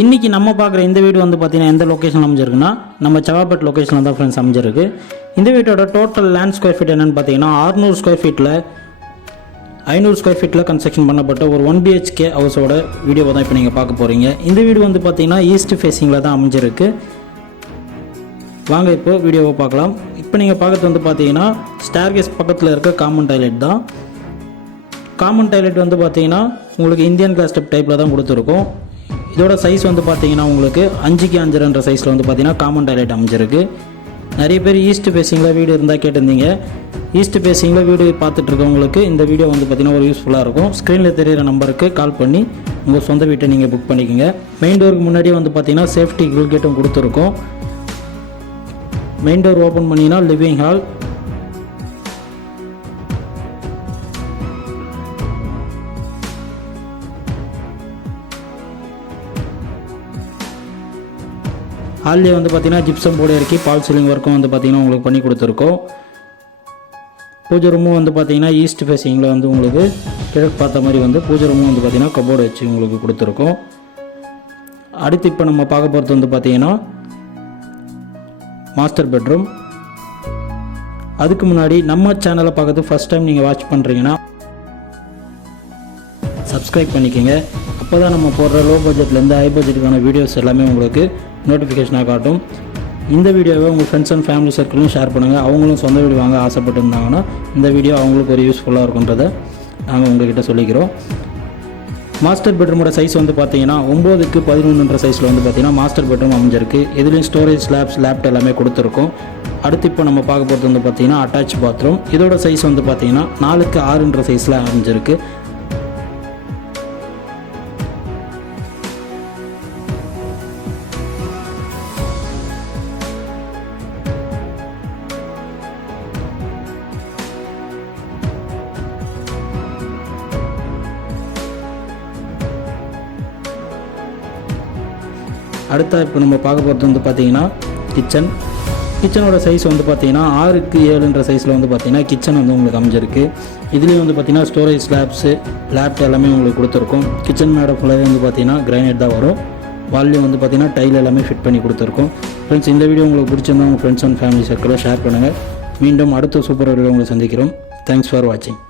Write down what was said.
இன்றைக்கி நம்ம பார்க்குற இந்த வீடு வந்து பார்த்திங்கன்னா எந்த லொக்கேஷன் அமைஞ்சிருக்குன்னா நம்ம செவாப்பேட் லொக்கேஷனில் தான் ஃப்ரெண்ட்ஸ் அமைஞ்சிருக்கு. இந்த வீட்டோட டோட்டல் லேண்ட் ஸ்கொயர் ஃபீட் என்னென்னு பார்த்தீங்கன்னா 600 ஸ்கொயர் ஃபீட்டில் 500 ஸ்கொயர் ஃபீட்டில் கன்ஸ்ட்ரக்ஷன் பண்ணப்பட்ட ஒரு 1 BHK ஹவுஸோட வீடியோவை தான் இப்போ நீங்கள் பார்க்க போகிறீங்க. இந்த வீடு வந்து பார்த்திங்கன்னா ஈஸ்ட் ஃபேஸிங்கில் தான் அமைஞ்சிருக்கு. வாங்க இப்போ வீடியோவை பார்க்கலாம். இப்போ நீங்கள் பார்க்குறது வந்து பார்த்தீங்கன்னா ஸ்டேர்கேஸ் பக்கத்தில் இருக்க காமன் டாய்லெட் தான். காமன் டாய்லெட் வந்து பார்த்தீங்கன்னா உங்களுக்கு இந்தியன் கிளாஸ் ஸ்டெப் டைப்பில் தான் கொடுத்துருக்கோம். இதோட சைஸ் வந்து பார்த்தீங்கன்னா உங்களுக்கு 5க்கு 5 சைஸில் வந்து பார்த்தீங்கன்னா காமன் டாய்லெட் அமைஞ்சிருக்கு. நிறைய பேர் ஈஸ்ட் ஃபேஸிங்கில் வீடு இருந்தால் கேட்டிருந்தீங்க. ஈஸ்ட் ஃபேஸிங்கில் வீடு பார்த்துட்ருக்கவங்களுக்கு இந்த வீடியோ வந்து பார்த்திங்கன்னா ஒரு யூஸ்ஃபுல்லாக இருக்கும். ஸ்க்ரீனில் தெரிகிற நம்பருக்கு கால் பண்ணி உங்கள் சொந்த வீட்டை நீங்கள் புக் பண்ணிக்கோங்க. மெயின் டோருக்கு முன்னாடியே வந்து பார்த்திங்கன்னா சேஃப்டி கிரில் கேட்டும் கொடுத்துருக்கோம். மெயின் டோர் ஓப்பன் பண்ணிங்கன்னா லிவிங் ஹால், ஹால்லேயே வந்து பார்த்திங்கன்னா ஜிப்சம் போர்டு இறக்கி பால் சீலிங் ஒர்க்கும் வந்து பார்த்திங்கன்னா உங்களுக்கு பண்ணி கொடுத்துருக்கோம். பூஜை ரூமும் வந்து பார்த்திங்கன்னா ஈஸ்ட் ஃபேஸிங்கில் வந்து உங்களுக்கு கிழக்கு பார்த்த மாதிரி வந்து பூஜை ரூமும் வந்து பார்த்திங்கன்னா கபோர்டு வச்சு உங்களுக்கு கொடுத்துருக்கோம். அடுத்து இப்போ நம்ம பார்க்க போகிறது வந்து பார்த்திங்கன்னா மாஸ்டர் பெட்ரூம். அதுக்கு முன்னாடி நம்ம சேனலை பார்க்கறது ஃபஸ்ட் டைம் நீங்கள் வாட்ச் பண்ணுறீங்கன்னா சப்ஸ்கிரைப் பண்ணிக்கோங்க. அப்போ தான் நம்ம போடுற லோ பட்ஜெட்லேருந்து ஹை பட்ஜெட்டுக்கான வீடியோஸ் எல்லாமே உங்களுக்கு நோட்டிஃபிகேஷனாக காட்டும். இந்த வீடியோவை உங்கள் ஃப்ரெண்ட்ஸ் அண்ட் ஃபேமிலி சர்க்கிளும் ஷேர் பண்ணுங்கள். அவங்களும் சொந்த வீடு வாங்க ஆசைப்பட்டு இருந்தாங்கன்னா இந்த வீடியோ அவங்களுக்கு ஒரு யூஸ்ஃபுல்லாக இருக்குன்றதை நாங்கள் உங்கள்கிட்ட சொல்லிக்கிறோம். மாஸ்டர் பெட்ரூமோட சைஸ் வந்து பார்த்தீங்கன்னா 9க்கு 11 சைஸில் வந்து பார்த்தீங்கன்னா மாஸ்டர் பெட்ரூம் அமைஞ்சிருக்கு. இதுலேயும் ஸ்டோரேஜ் ஸ்லாப்ஸ் லேப்ட் எல்லாமே கொடுத்துருக்கோம். அடுத்து இப்போ நம்ம பார்க்க போகிறது வந்து பார்த்தீங்கன்னா அட்டாச் பாத்ரூம். இதோட சைஸ் வந்து பார்த்தீங்கன்னா 4க்கு 6 சைஸில் அமைஞ்சிருக்கு. அடுத்த இப்போ நம்ம பார்க்க போகிறது வந்து பார்த்தீங்கன்னா கிச்சனோட சைஸ் வந்து பார்த்தீங்கன்னா 6க்கு 7 சைஸில் வந்து பார்த்தீங்கன்னா கிச்சன் வந்து உங்களுக்கு அமைஞ்சிருக்கு. இதுலேயும் வந்து பார்த்தீங்கன்னா ஸ்டோரேஜ் ஸ்லாப்ஸு லேப்ட் எல்லாமே உங்களுக்கு கொடுத்துருக்கோம். கிச்சன் மேடை ஃபுல்லாகவே வந்து பார்த்தீங்கன்னா கிரானைட் தான் வரும். வால்லையும் வந்து பார்த்தீங்கன்னா டைல் எல்லாமே ஃபிட் பண்ணி கொடுத்துருக்கோம். ஃப்ரெண்ட்ஸ், இந்த வீடியோ உங்களுக்கு பிடிச்சிருந்தா உங்கள் ஃப்ரெண்ட்ஸ் அண்ட் ஃபேமிலி சர்க்கிளில் ஷேர் பண்ணுங்கள். மீண்டும் அடுத்த சூப்பர் வீடியோ உங்களை சந்திக்கிறோம். தேங்க்ஸ் ஃபார் வாட்சிங்.